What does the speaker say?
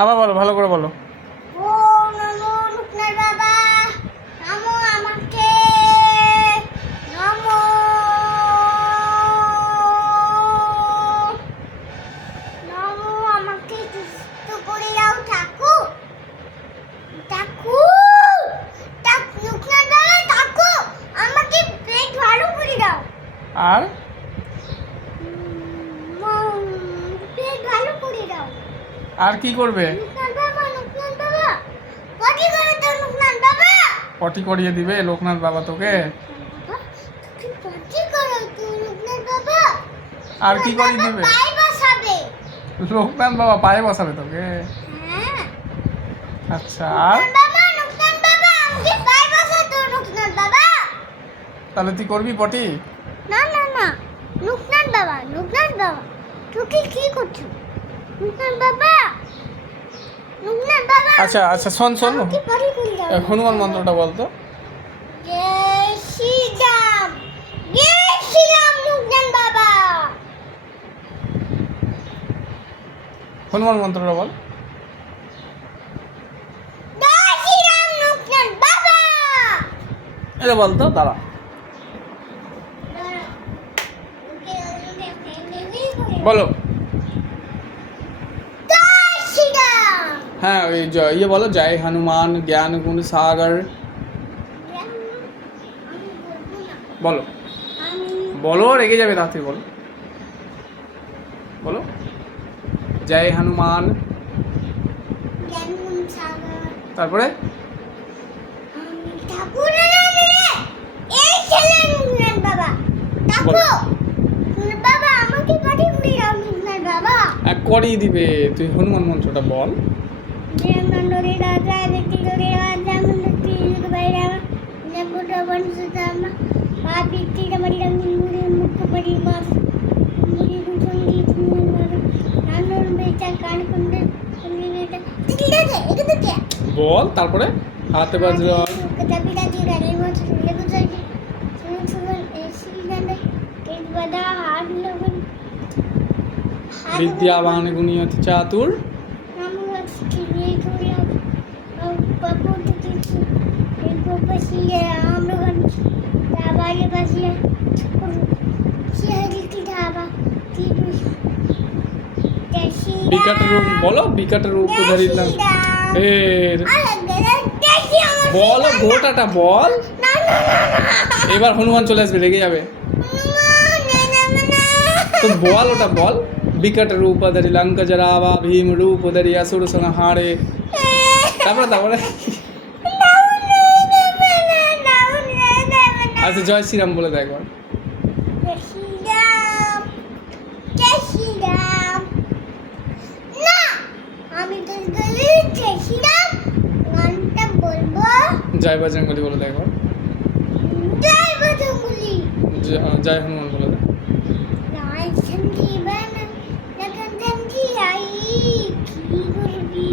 আবার বলো, ভালো করে বলো। ওম নমো লোকনাথ বাবা, নমো আমাকে, নমো নমো আমাকে সুস্থ করে দাও ঠাকুর, ঠাকুর, লোকনাথ বাবা ঠাকুর, আমাকে পেট ভালো করে দাও। আর পেট ভালো করে দাও। আর কি করবে? লোকনাথ বাবা, লোকনাথ বাবা, পটি করে দাও লোকনাথ বাবা। পটি করিয়ে দিবে লোকনাথ বাবা তোকে? তুই পটি করো তো লোকনাথ বাবা। আর কি করিয়ে দিবে? পায়ে বসাবে। লোকনাথ বাবা পায়ে বসাবে তোকে? হ্যাঁ। আচ্ছা, আর লোকনাথ বাবা, আমাকে পায়ে বসাতো লোকনাথ বাবা। তাহলে তুই করবি পটি? না না না, লোকনাথ বাবা, লোকনাথ বাবা, তুই কি করছো লোকনাথ বাবা, লোকনাথ বাবা। আচ্ছা আচ্ছা, শোন শোন, আমাকে পটি করে দাও। হনুমান মন্ত্রটা বলতো। জয় শ্রীরাম, জয় শ্রীরাম লোকনাথ বাবা। হনুমান মন্ত্রটা বল। জয় শ্রীরাম লোকনাথ বাবা। এটা বলতো, দাঁড়া। বলো। জয় শ্রীরাম। হ্যাঁ, ওই ইয়ে বলো, জয় হনুমান জ্ঞান গুণ সাগর। বলো বলো, রেগে যাবে, তাড়াতাড়ি বলো। বলো, জয় হনুমান। তারপরে ঠাকুরের নামে এই ছেলে লোকনাথ বাবা, ঠাকুর লোকনাথ বাবা, আমাকে পটি করে দাও লোকনাথ বাবা। করিয়ে দিবে। তুই হনুমান মন্ত্রটা বল। জয় নন্দরে রাজা ব্যক্তি করে রাজা মন্দির বাইরে নেবুটা বনসুতামা পাপিটি আমারি রঙিন মুড়ি মুখ পরি মাস মুড়ি গুছন্দি মুড়ি নানুর বেচা কান কুন্ডে কুন্ডি বেটা দিলে দে এগুলো কে বল, তারপরে হাতে বাজলো। কটা বিটা দিয়ে গাড়ি মত চলে গুছাই শুন শুন এসি গানে কেক বাদা হাত লগন বিদ্যাবান গুণিয়তি চাতুর। আমরা কিনে করে বাবু দিচ্ছি এই বসিয়ে আমরা বাবারে বসিয়ে শিহারি কি ধাবা কি বিকট রূপ বলো, বিকট রূপ ধরিলাম এর। বলো, গোটাটা বল। এবার হনুমান চলে আসবে, রেগে যাবে। তো বল, ওটা বল। বিকট রূপ ধরি লঙ্কা জরাবা ভীম রূপ ধরি আসুর সংহারে। তারপরে আচ্ছা, জয় শ্রীরাম বলে দেয় একবার। আমি তো শ্রীরাম গানটা বলবো। জয় বজরঙ্গলি বলে দেয় একবার। জয় বজরঙ্গলি। জয় হনুমান বলে দেয়। জয় সঞ্জীবন লগন সঞ্জি আই কি করবি